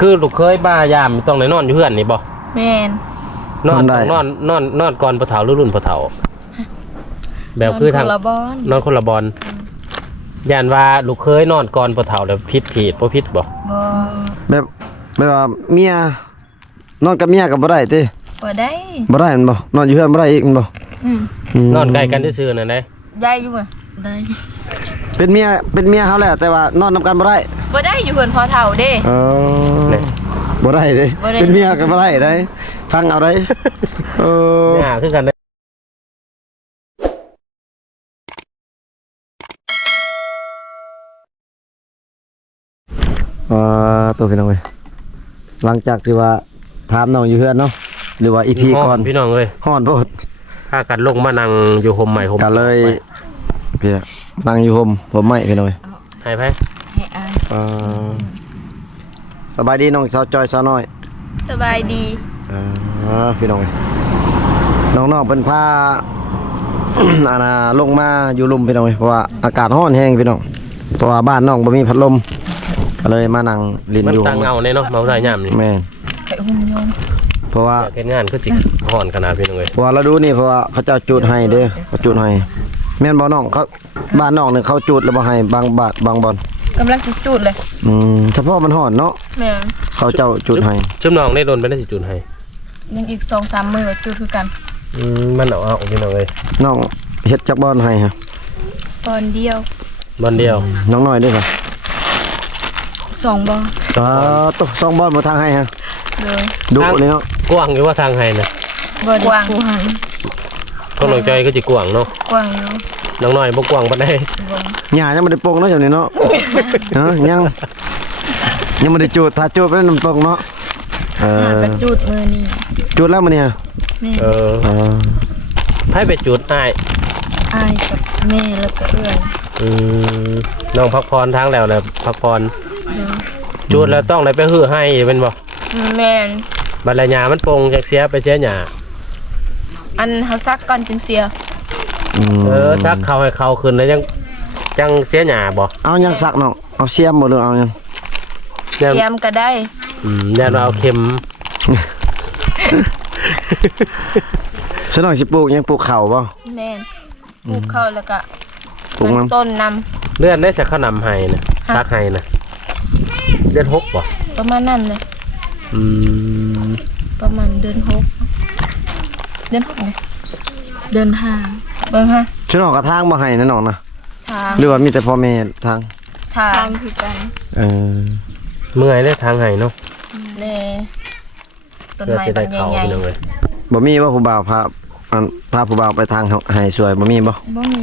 คือลูกเคยบ้ายามต้องได้นอนอยู่เฮือนนี่บ่แม่นนอนก่อนพ่อเฒ่าหรือรุ่นพ่อเฒ่าแบบคือทางนอนคนละบอนย่านว่าลูกเคยนอนก่อนพ่อเฒ่าแล้วผิดขีดบ่ผิดบ่แบบว่าเมียนอนกับเมียก็บ่ได้ติบ่ได้แม่นบ่นอนอยู่เฮือนบ่ได้อีกแม่นบ่นอนใกล้กันซื่อๆนั่นได้ได้อยู่บ่ได้เป็นเมียเฮาแหละแต่ว่านอนนำกันบ่ได้บ่ได้อยู่เพิ่นพอเฒ่าเด้บ่ได้เด้เป็นเมียก็บ่ได้ได้ฟังเอาได้เนี่ยคือกันตัวพี่น้องเอ้ยหลังจากที่ว่าถามน้องอยู่เฮือนเนาะหรือว่า EP ก่อนพี่น้องเอ้ยฮ้อนโพดพากันลงมานั่งอยู่ห่มใหม่ห่มก็เลยพี่นั่งอยู่ห่มผมใหม่พี่น้องเอ้ยให้ไผให้อายสบายดีน้องสาวจอยสาวน้อยสบายดีพี่น้องน้องๆเป็นผ้า ลงมาอยู่ลมพี่น้องเพราะว่าอากาศร้อนแห้งพี่น้องเพราะว่าบ้านน้องบ่มีพัดลมก็เลยมานั่งลินอยู่มันตั้งเงาเนี่ยเนาะเมาได้ยามนี่แม่เพราะว่าเฮ็ดงานคือสิร้อนขนาดพี่น้องเอ้ยเพราะว่าเราดูนี่เพราะว่าเขาเจ้าจุดให้เด้เขาจุดให้แม่นบ่น้องเขาบ้านน้องนี่เขาจุดแล้วบ่ให้บางบาทบางบ่อนกำลังสิจุดเลยเฉพาะมันร้อนเนาะแม่เขาเจ้าจุดให้ชุบน้องได้โดนไปได้สิจุดให้ยังอีก 2-3 มื้อจุดคือกันมันเอาพี่น้องเอ้ยน้องเฮ็ดจักบ่อนให้ฮะบ่อนเดียวน้องน้อยด้วยค่ะ2บ่อนตก2บ่อนบ่ทางให้ฮะดุเลยเนาะกว้างอยู่ว่าทางให้น่ะบ่กว้างก็น้องจอยก็สิกว้างเนาะกว้างอยู่น้องน้อยบ่กว้างปานใดหญ้ายังบ่ได้ปลงเนาะจังนี้เนาะยังบ่ได้จูดถ้าจูดไปน้ำปลงเนาะไปจุดมื้อนี้จูดแล้วมื้อนี้ให้ไปจุดอ้ายกับแม่แล้วก็เอื้อยน้องพักพรทางแล้วแหละพักพรจุดแล้วต้องได้ไปฮื้อให้เป็นบ่แม่นบัดละหญ้ามันปงจักเสียไปเสียหญ้าอันเฮาซักก่อนจึงเสียซักเขาให้เขาขึ้นแล้วจังเสียหญ้าบ่เอายังซักเนาะเอาเสียมบ่หรือเอายังเสียมก็ได้แน่นเอาเข็มฉันน้องสิปลูกยังปลูกข้าวบ่แม่นปลูกข้าวแล้วก็ปลูกต้นนำเลื่อนได้สักข้าวนำให้นะซักให้นะเดือน6บ่ประมาณนั้นเลยประมาณเดือน6เดือน5เบิ่งฮะฉันน้องก็ทางบ่ให้นะน้องนะทางหรือว่ามีแต่พ่อแม่ทางคือกันเมื่อยได้ทางให้เนาะแน่ต้นไม้ต้นใหญ่ๆบ่มีว่าผู้บ่าวพาผู้บ่าวไปทางให้สวยบ่มีบ่มี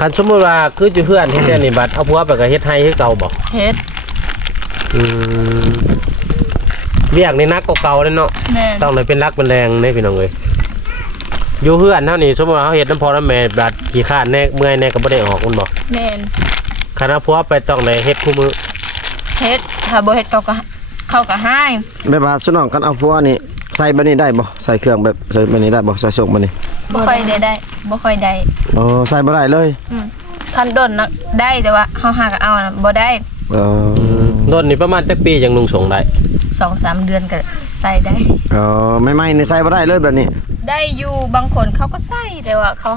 คันสมมุติว่าคืออยู่เพื่อนเฮ็ดนี่บัดเอาผัวไปก็เฮ็ดให้คือเก่าบ่เฮ็ดเรียกนี่นักกว่าเก่าเลยเนาะต้องเลยเป็นรักเป็นแรงเด้พี่น้องเอ้ยอยู่เพื่อนเท่านี้สมมุติว่าเฮาเฮ็ดน้ำพอน้ำแม่บัดขี้คร้านแน่เมื่อยแน่ก็บ่ได้ออกมันบ่แม่นคันเอาผัวไปต้องได้เฮ็ดคู่มือเฮ็ดถ้าบ่เฮ็ดเข้าก็ให้แบบว่าสุน้องกันเอาผัวนี่ใส่บัดนี้ได้บ่ใส่เครื่องแบบใส่บัดนี้ได้บ่ใส่ส่งบัดนี้บ่ค่อยได้บ่ค่อยได้ใส่บ่ได้เลยคันโดนนะได้แต่ว่าเฮาหาก็เอาน่ะบ่ได้โดนนี่ประมาณจักปีจังนุ่งส่งได้ 2-3 เดือนก็ใส่ได้ใหม่ๆนี่ใส่บ่ได้เลยแบบนี้ได้อยู่บางคนเขาก็ใส่แต่ว่าเขา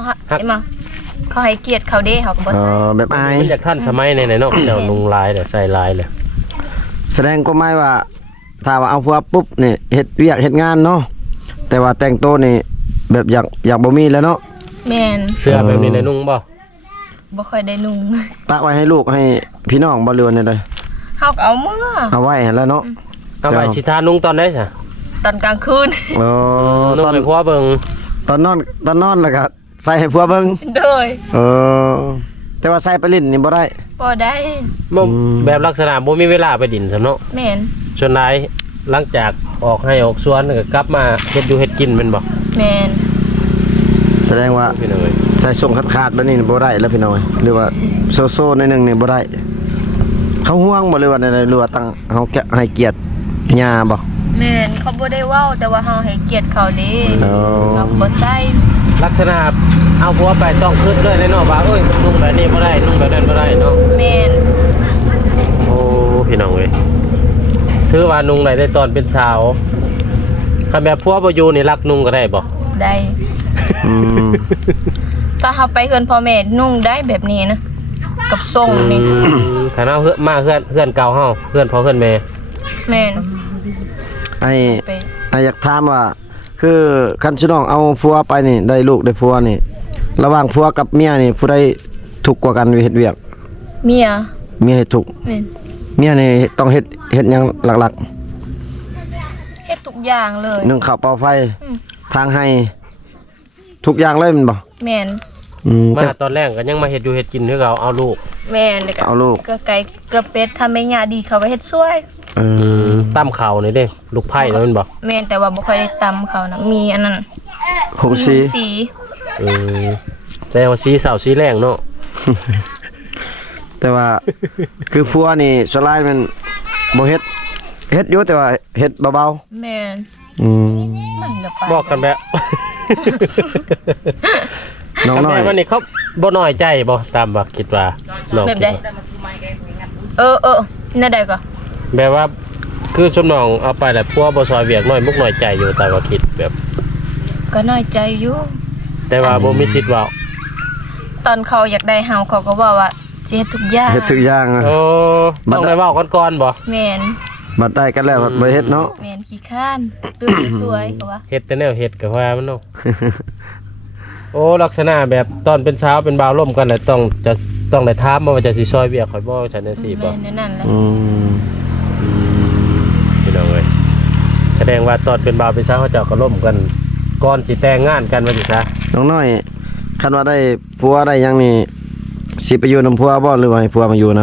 ให้เกียรติเขาเด้เขาก็บ่ใส่แบบอายจากท่านสมัยไหนๆเนาะเจ้านุ่งลายแต่ใส่ลายเลยแสดงก็หมายว่าถ้าว่าเอาผัวปุ๊บนี่เฮ็ดเวียกเฮ็ดงานเนาะแต่ว่าแต่งตัวนี่แบบอยากบ่มีแล้วเนาะแม่นเสื้อแบบนี้ได้นุ่งบ่ค่อยได้นุ่งตากไว้ให้ลูกให้พี่น้องบ่เรือนได้เฮาก็เอามื้อเอาไว้แล้วเนาะเอาไว้สิทานุ่งตอนได้ซะตอนกลางคืนนุ่งให้ผัวเบิ่งตอนนอนแล้วก็ใส่ให้ผัวเบิ่งโดยแต่ว่าใส่ไปลิ้นนี่บ่ได้แบบลักษณะบ่มีเวลาไปดินซะเนาะแม่นส่วนหลายหลังจากออกให้ออกสวนก็กลับมาเฮ็ดอยู่เฮ็ดกินแม่นบ่แม่นแสดงว่าใส่ส่งขาดๆแบบนี้บ่ได้แล้วพี่น้องหรือว่าโซๆในนึงนี่บ่ได้เขาห่วงบ่เลยว่าในหรือว่าตั้งเฮาให้เกียรติญาบ่แม่นเขาบ่ได้เว้าแต่ว่าเฮาให้เกียรติเขาเด้เขาบ่ใส่ลักษณะเอาผัวไปต้องคิดเลยเนาะว่านุ่งแบบนี้บ่ได้นุ่งแบบนั้นบ่ได้เนาะแม่น พี่น้องเอ้ยถือว่านุ่งได้ตอนเป็นสาวคันแบบผัวบ่อยู่นี่รักนุ่งก็ได้บ่ ได้ อืม ถ้าเฮาไปเฮือนพ่อแม่นุ่งได้แบบนี้นะกับทรงนี่ คันเอามาเฮือนเก่าเฮาเฮือนพ่อเฮือนแม่ แม่น ไอ้ ไป อยากถามว่า คือคันชิน้องเอาผัวไปนี่ได้ลูกได้ผัวนี่ ระหว่างผัวกับเมียนี่ผู้ใดถูกกว่ากันเฮ็ดเวียก เมีย เมียเฮ็ดถูก แม่น เมียนี่ต้องเฮ็ดหยังหลัก เฮ็ดทุกอย่างเลย ๆนึ่งข้าวเป่าไฟ อืม ทางให้ทุกอย่างเลยแมันบ่ แม่น มา แต่ ตอนแรกก็ยังมาเฮ็ดอยู่เฮ็ดกินคือเก่าเอาลูก แม่นเด็ก เอาลูก ก็ไก่ก็เป็ดถ้าแม่ย่าดีเขาไปเฮ็ดช่วย ตั้มเข่านี่เด้ลูกไผ่แล้วแม่นบ่ แม่นแต่ว่าบ่ค่อยได้ตำเขานะมีอันนั้น หงสี สี เออแต่ว่าสีเสาสีแรงเนาะ แต่ว่า คือผัวนี่สลายมันบ่เฮ็ดอยู่แต่ว่าเฮ็ดเบา แม่น ๆอืม มันละไป บอกกันแบบ น้องน้อย แต่วันนี้เขาบ่น้อยใจบ่ตามว่าคิดว่าน้อง แบบ คิด ใด ว่า น่าได้ก็ แบบว่าคือชมน้องเอาไปแล้วพัวบ่ซอยเวียกน้อยมุกน้อยใจอยู่แต่ว่าคิดแบบ ก็น้อยใจอยู่ แต่ว่าบ่มีสิทธิ์เว้า ตอนเขาอยากได้เฮาเขาก็บอกว่าสิเฮ็ดทุกอย่าง เฮ็ดทุกอย่างอะ โอ้ต้องได้เว้าก่อนๆบ่ แม่น บัดได้กันแล้วบ่เฮ็ดเนาะ แม่นขี้ข้านตื่นสวยก็ว่า เฮ็ดแต่แนวเฮ็ดก็ว่ามันเนาะ โอ้ลักษณะแบบตอนเป็นเช้าเป็นบ่าวร่มกันแล้วต้องได้ถามว่าจะสิซอยเวียกข่อยบ่ฉันจังซี่บ่ แม่นนั่นแหละ อืม พี่น้องเอ้ยแสดงว่าตอนเป็นบ่าวเป็นสาวเขาเจ้าก็ร่วมกันก่อนสิแต่งงานกันว่าสิซะ น้องน้อยคันว่าได้ผัวได้หยังนี่สิไปอยู่นำผัวบ่หรือว่าให้ผัวมาอยู่น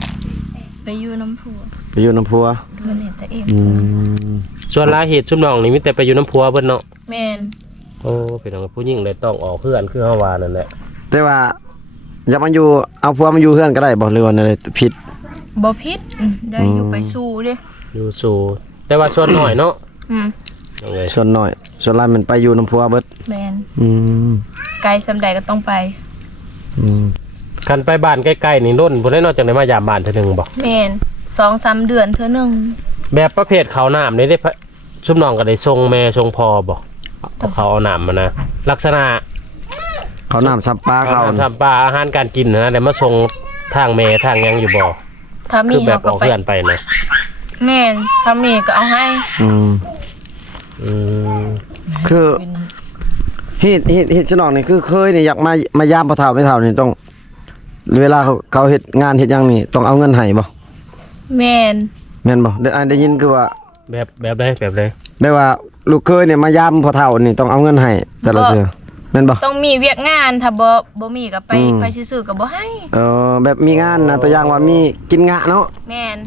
ำ ไปอยู่น้ำผัว ไปอยู่นำผัว มันเห็นแต่เอง อืม ส่วนรายเหตุชุมน้องนี่มีแต่ไปอยู่น้ำผัวเพิ่นเนาะ แม่น โอ้พี่น้องผู้หญิงเลยต้องออกเพื่อนคือเฮาว่านั่นแหละ แต่ว่าอยากมาอยู่เอาผัวมาอยู่เฮือนก็ได้บ่หรือว่าอะไรผิด บ่ผิดได้อยู่ไปสู้เด้ อยู่สู่แต่ว่าส่วนน้อยเนาะ อืม น้องเอ้ย ส่วนน้อยส่วนหลายมันไปอยู่นำผัวเบิด แม่น อืม ไกลสำใดก็ต้องไป อืม คันไปบ้านใกล้ๆนี่ล้นบ่ได้นอกจากได้มายามบ้านเทื่อนึงบ่ แม่น 2-3 เดือนเทื่อนึง แบบประเภทข้าวน้ำนี่ได้ชุมน้องก็ได้ส่งแม่ส่งพ่อบ่เอาข้าวเอาน้ำมานะลักษณะ เขาน้ำซับปลาเขา ทำปลาอาหารการกินนะแต่มาส่งทางแม่ทางหยังอยู่บ่ ถ้ามี คือแบบ เฮาก็ เอา ไป เพื่อนไปนะ แม่นถ้ามีก็เอาให้ อืม อืม คือเฮ็ดฉนองนี่คือเคยนี่อยากมายามพ่อเฒ่าแม่เฒ่านี่ต้อง เวลาเขาเฮ็ดงานเฮ็ดหยังนี่ต้องเอาเงินให้บ่ แม่น แม่นบ่ได้ยินคือว่า แบบใด ได้ว่าลูกเคยเนี่ยมายามพ่อเฒ่านี่ต้องเอาเงินให้แต่ละเทื่อแม่นบ่ ต้องมีเวียกงานถ้าบ่มีก็ไปซื่อๆก็บ่ให้ แบบมีงานนะตัวอย่างว่ามีกินงะเนาะ แม่น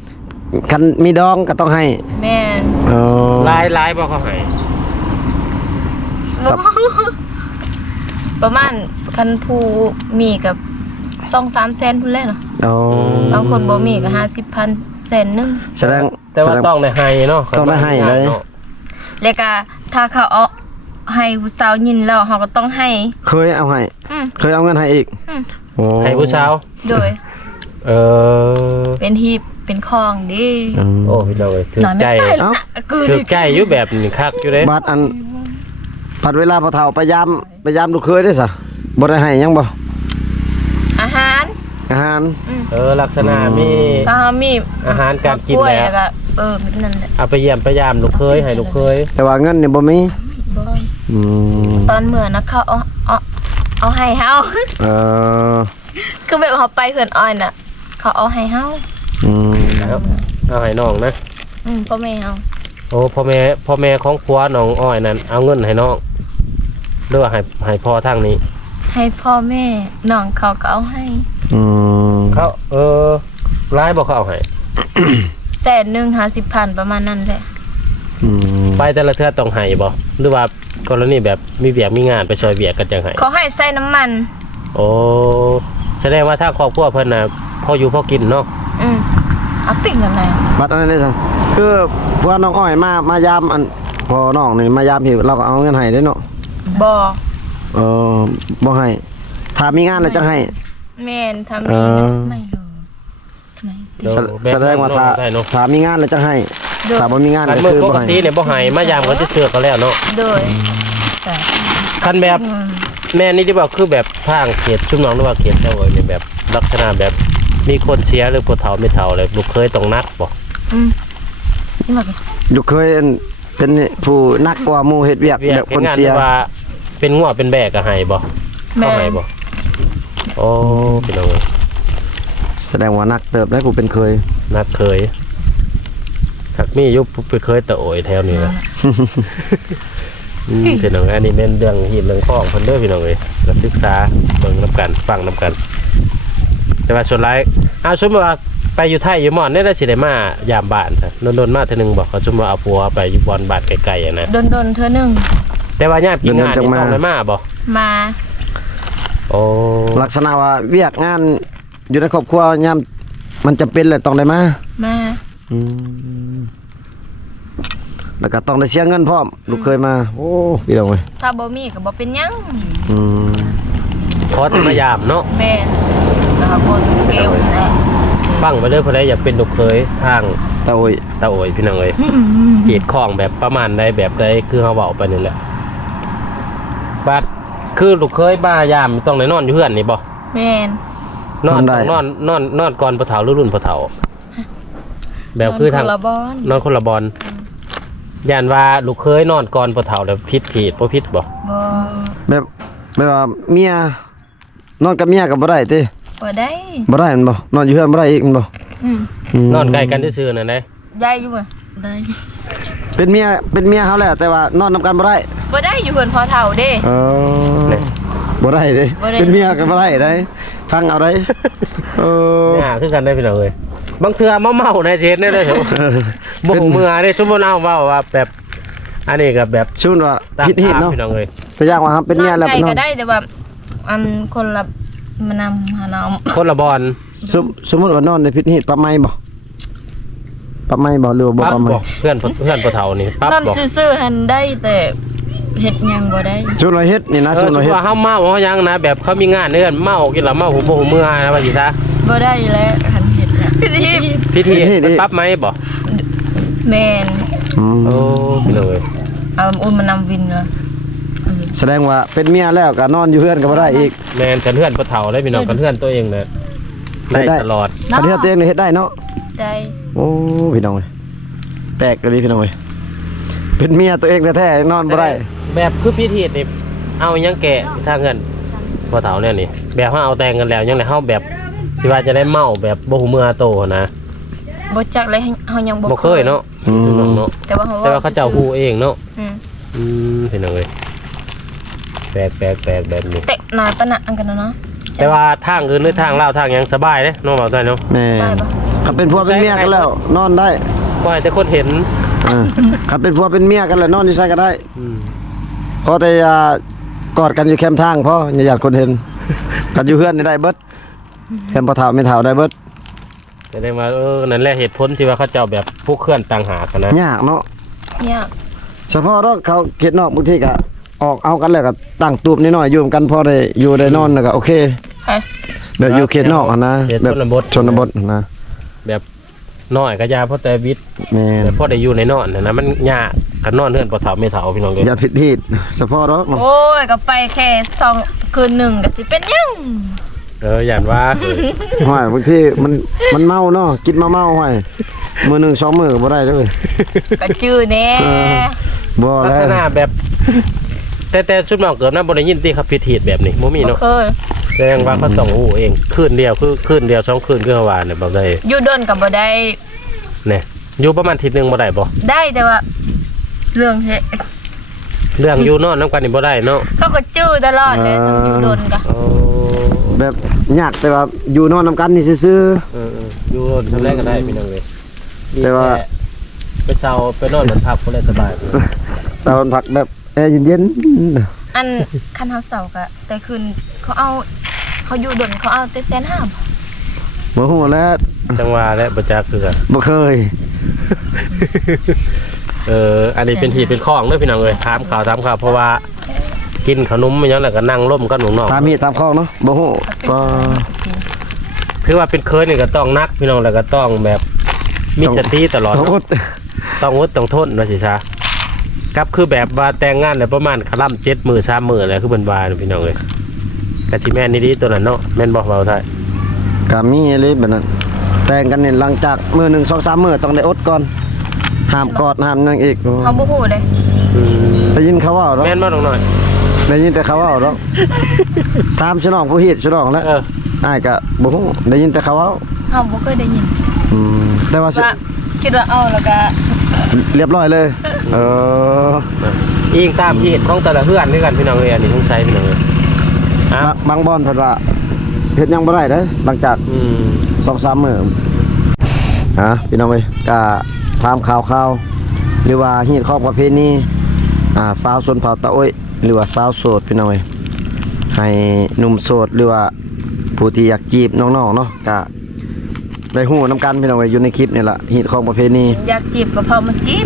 คันมีดองก็ต้องให้ แม่น เออ ลายบ่เขาให้ ครับ ประมาณคันผู้มีกับ2-3แสนพุ่นแหละเนาะ อ๋อบ างคนบ่มีก็50,000แสนหนึง แสดง แต่ว่าต้องได้ให้เนาะ ต้องได้ให้เลย แล้วก็ถ้าเขาเอาให้ผู้สาวยินแล้วเขาก็ต้องให้ เคยเอาให้ อืม เคยเอาเงินให้อีก อืม โอ้ ให้ผู้สาว โดย เออ เป็นฮีบเป็นคองดิ อืม โอ้พี่น้องเอ้ยถือน อน ใจ ไม่ได้หร เอ้า อกคือ ถือใจอยู่แบบนี้คักอยู่เด้ บัดอันผัดเวลาพ่อเฒ่าไปยามลูกเคยได้ซะบ่ได้ให้หยังบ่ อาหาร อาหาร ลักษณะมี ก็มี อาหารการกิน ล้วย แล้ว ก็แบบนั่นแหละ เอาไปเยี่ยมไปยามลูกเคยให้ลูกเคย แต่ว่าเงินนี่บ่มี บ่ อืม ตอนเมื่อนะเขาเอาให้เฮา เออ คือแบบเขาไปเขื่อนอ้อยน่ะ เขาเอาให้เฮา อืม เอาให้น้องนะ พ่อแม่เฮา โอ้พ่อแม่ของผัวน้องอ้อยนั่นเอาเงินให้น้องหรือว่าให้พ่อทางนี้ ให้พ่อแม่น้องเขาก็เอาให้ อืม เขาร้ายบอกเขาเอาให้ 150,000ประมาณนั้นแหละ อืม ไปแต่ละเทือต้องให้บ่หรือว่ากรณีแบบมีเบียกมีงานไปซอยเบียกกันจังให้ เขาให้ใส่น้ำมัน โอ้แสดงว่าถ้าครอบครัวเพิ่นน่ะพออยู่พอกินเนาะ เอาติ่งยังไง บัดอันนั้นได้ซะคือพวกน้องอ้อยมายามอันพอน้องนี่มายามพี่เราก็เอาเงินให้ได้เนาะ บ่ เออบ่ให้ถ้ามีงานแล้วจังให้ แม่นทำ เอ นี่ อ ไม่รู้ แสดงว่าถ้ามีงานแล้วจะให้ถ้าบ่มีงาน การ ก็ เมื่อ คือ ป บ่ ก ให้ ติเนี่ยบ่ให้มายามก็จะเชือกกันแล้วเนาะ โดย คันแบบแม่นี่ที่บอกคือแบบทางเขตชุมน้องหรือว่าเขตเจ้าเอ๋ยเนี่ยแบบลักษณะแบบมีคนเสียหรือผู้เฒ่าไม่เฒ่าเลยลูกเคยต้องนักบ่ นี่มา อยู่เคยเป็นผู้นักกว่าหมู่เฮ็ดเวียกแบบคนเสีย ว่าเป็นงัวเป็นแบกก็ให้บ่ แม่ ก็ให้บ่โอ้พี่น้องเอ้ย แสดงว่านักเติบได้กูเป็นเคย นักเคยถักมีอยู่ไปเคยตะโอยแถวนี้นะพี่น้องอันนี้เป็นเรื่องหินเรื่องข้องเพิ่นเด้อพี่น้องเอ้ยก็ศึกษาเบิ่งนํกันฟังนํกัน แต่ว่าส่วนหลายสมมุติว่าไปอยู่ไทยอยู่หม่อนนี่ได้สิได้มายามบ้านซะโดนๆมาเทื่อนึงบอกเขาสมมุติว่าเอาผัวไปอยู่บ่อนบ้านไกลๆอ่ะนะ โดนเธอหนึ่ง แต่ว่ายามกินงานนี่ต้องได้มาบ่ มา โอ้ ลักษณะว่าเวียกงานอยู่ในครอบครัวยามมันจะเป็นเลยต้องได้มา มา แล้วก็ต้องได้เสียเงินพร้อมลูกเคยมาโอ้พี่น้องเอ้ย ถ้าบ่มีก็บ่เป็นหยัง ขอสิมายามเนาะ แม่นะครับคนเกลนะ ฟังไปเลยผู้ใดอยากเป็นลูกเคยทาง ตาโอ้ย ตาโอยพี่น้องเอ้ยขีดข้องแบบประมาณใดแบบใดคือเฮาเว้าไปนี่แหละบัดคือลูกเคยบ้ายามต้องได้นอนอยู่เฮือนนี่บ่ แม่น นอนก่อนผู้เฒ่าหรือรุ่นผู้เฒ่าแบบคือทาง นนละบอน นอนคนละบอลย่านว่าลูกเคยนอนก่อนผู้เฒ่าแล้วผิดขีดบ่ผิดบ่ บ่ แบบว่าเมียนอนกับเมียก็บ่ได้ติ บ่ได้ บ่ได้แม่นบ่นอนอยู่เฮือนบ่ได้อีกแม่นบ่ นอนใกล้กันซื่อๆนั่นได้ ได้อยู่บ่ได้ เป็นเมียเฮาแหละแต่ว่านอนนํกันบ่ได้ บ่ได้อยู่เพิ่นพอเฒ่าเด้ บ่ได้เด้ บ่ได้ เป็นเมียก็บ่ได้ได้ฟังเอาได้เนี่ยคือกันได้พี่น้องเอ้ยบางเทื่อเมาๆในเช็ดได้เลยเถอะบ่ฮู้เมื่อนี่สมมุติเอาเว้าว่าแบบอันนี้ก็แบบ ชุนว่า ตาม ผิดเหตุเนาะ พี่น้องเอ้ย ตัวอย่างว่าครับเป็นเมียแล้ว ไกล ไปนอ ก็ น ได้แต่ว่าอันคนละมานำหาน้ำ คนละบอล สมมุติว่านอนในผิดเหตุปะไม้บ่ปะไม้บ่หรือว่าบ่ ปั๊บ ปะไม้ บ่เพื่อนผู้เฒ่านี่ปั๊บ นั่น บ่ ซื่อๆหันได้แต่เฮ็ดหยังบ่ได้ ชุนว่าเฮ็ดนี่นะ ส ชุ ม น มุ ว่า ติ เฮ็ด ว่าเฮาเมาเฮายังนะแบบเขามีงานเดือนเมากินเหล้าเมาหูบ่หูเมื่อนะว่าสิซะ บ่ได้แล้วหันเฮ็ดเนี่ย พิธีปั๊บไหมบ่ แม่น โอ้พี่น้องเอ้ย เอาอุ่นมานำวินเลย แสดงว่าเป็นเมียแล้วก็นอนอยู่เฮือนก็บ่ได้อีก แม่นกันเพื่อนผู้เฒ่าได้พี่น้องกันเพื่อนตัวเองน่ะได้ตลอด คันที่ตัวเองนี่เฮ็ดได้เนาะ ได้ โอ้พี่น้องเอ้ยแปลกเลยพี่น้องเอ้ยเป็นเมียตัวเองแท้ๆนอนบ่ได้ แบบคือพิธีนี่เอายังแก่ทางเงินพ่อเฒ่าเนี่ยนี่แบบเฮาเอาแต่งกันแล้วยังไงเฮาแบบสิว่าจะได้เมาแบบบ่หูเมื่อโตนะ บ่จักเลยเฮายังบ่ บ่เคยเนาะเนาะ แต่ว่าเฮา แต่ว่าเขาเจ้าฮู้เองเนาะ อืม พี่น้องเอ้ยแปลกแบบนี้ เตะหน้าปะนะอันกันเนาะ แต่ว่าทางอื่นหรือทางลาวทางหยังสบายเด้น้องเว้าได้เนาะ แม่คันเป็นผัวเป็นเมียกันแล้ว นอนได้ บ่ให้แต่คนเห็น คันเป็นผัวเป็นเมียกันแล้วนอนอยู่ไสก็ได้ อืม พอแต่กอดกันอยู่แคมป์ทางพออย่าอยากคนเห็น กันอยู่เฮือนนี่ได้เบิดแคมป์บ่เฒ่าไม่เฒ่าได้เบิด แสดงว่านั่นแหละเหตุผลที่ว่าเขาเจ้าแบบผู้เคลื่อนต่างหากกันนะ ยากเนาะ เนี่ย เฉพาะเราเขาเขตนอกบางทีก็ออกเอากันแล้วก็ตั้งตูบนิดหน่อยอยู่กันพอได้อยู่ได้นอนแล้วก็โอเค ให้ เดี๋ยวอยู่เขตนอกอะนะ เขต แบบ ชนบท ชนบทนะ แบบน้อยก็ยาเพราะแต่วิทย์ แม่ แต่พอได้อยู่ในนอนนะมันยากกันนอนเฮือนพอเฒ่าไม่เฒ่าพี่น้องเอ้ย อย่าผิดที่เฉพาะเรา โอ้ยก็ไปแค่2คืนหนึ่งก็สิเป็นหยัง ย่านว่า ห้อยบางทีมันเมาเนาะกินมาเมาห้อยมื้อหนึง2มื้อก็บ่ได้เด้อ ก็จื้อแน่ บ่ ลัก แล้ว ษณะแบบ แต่ชุดหมอกเกิดนะบ่ได้ยินที่เขาพิธีแบบนี้บ่มี บ่ เนาะ เคย แสดงว่าเขาต้องฮู้เองคืนเดียวคือคืนเดียว2คืนคือว่าเนี่ยบ่ได้ อยู่ดนก็บ่ได้ เนี่ยอยู่ประมาณอาทิตย์นึงบ่ได้บ่ ได้แต่ว่า เรื่องเฮ็ด เรื่องอยู่นอนนํกันนี่บ่ได้เนาะ เขาก็จื้อตลอดเลยต้องอยู่ดนก็ โอ้ แบบยากแต่ว่าอยู่นอนนำกันนี่ซื่อ อยู่ทำแรกก็ได้พี่น้องเอ้ย แต่ว่า ไปเซาไปนอนบนพักก็ได้สบาย ๆเสาพักแบบแอร์เย็น อันคันเฮาเสาก็แต่คืนเขาอยู่ดนเขาเอาแต่150,000 ๆบ่ฮู้แล้ว จังหวะและบ่จักคือกัน บ่เคย อันนี้เป็นหีเป็นข้องเด้อพี่น้องเอ้ยถามข่าวเพราะว่ากินขนมมันยังแล้วก็นั่งร่มกันหนุ่งนอก ตามมีตามข้องเนาะบ่ฮู้ก็ ถือว่าเป็นเคยนี่ก็ต้องนักพี่น้องแล้วก็ต้องแบบมีสติตลอด ต้อง เนาะ อด ต้องอดต้องทนว่าสิซะครับคือแบบว่าแต่งงานแล้วประมาณคล่ำ7 มื้อ3 มื้อแล้วคือเพิ่นว่าพี่น้องเอ้ยก็สิแม่นดีๆตัวนั้นเนาะแม่นบ่เว้าไทย ก็มีเลยแบบนั้นแต่งกันนี่หลังจากมื้อ1 2 3มื้อต้องได้อดก่อนห้ามกอดห้ามหยังอีก เขาบ่ฮู้เด้ อืม ได้ยินเขาเว้าเนาะ แม่นบ่น้องน้อย ได้ยินแต่เขาเว้าเนาะถามชื่อน้องผู้เฮ็ดชื่อน้องแล้ว เออ อ้ายก็บ่ฮู้ได้ยินแต่เขาเว้า เฮาบ่เคยได้ยิน แต่ว่าสิ ว่าคิดว่าเอาแล้วก็ เรียบร้อยเลยเออ อิงตามที่ของแต่ละเฮือนคือกันพี่น้องเอ้ยอันนี้ต้องใช้พี่น้องเอ้ยอ้าว บางบ่อนเพิ่นว่าเฮ็ดหยังบ่ได้เด้อหลังจาก 2-3 มื้อพี่น้องเอ้ยก็ถามข่าวๆหรือว่าฮีตครอบประเพณีสาวชนเผ่าตะโอ้ยหรือว่าสาวโสดพี่น้องเอ้ยให้หนุ่มโสดหรือว่าผู้ที่อยากจีบน้องๆเนาะก็ได้ฮู้นํกันพี่น้องเอ้ยอยู่ในคลิปนี่ล่ะฮีตของประเพณี อยากจีบก็พอมาจีบ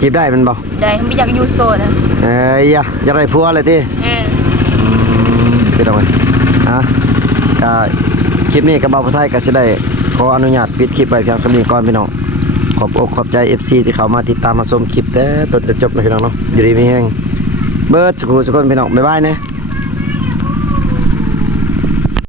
จีบได้แม่นบ่ ได้ไม่อยากอยู่โสดอ่ะ เอ้ยอยากได้ผัวเลยติ พี่น้องก็คลิปนี้กับเบาผู้ไทยก็สิได้ขออนุญาตปิดคลิปไว้เพียงเท่านี้ก่อนพี่น้องขอบอกขอบใจ FC ที่เข้ามาติดตามมาชมคลิปแต่ต้นจนจบนะพี่น้องเนาะอยู่ดีมีแฮงเบิร์ดสุขุทุกคนพี่น้องบ๊ายบายนะ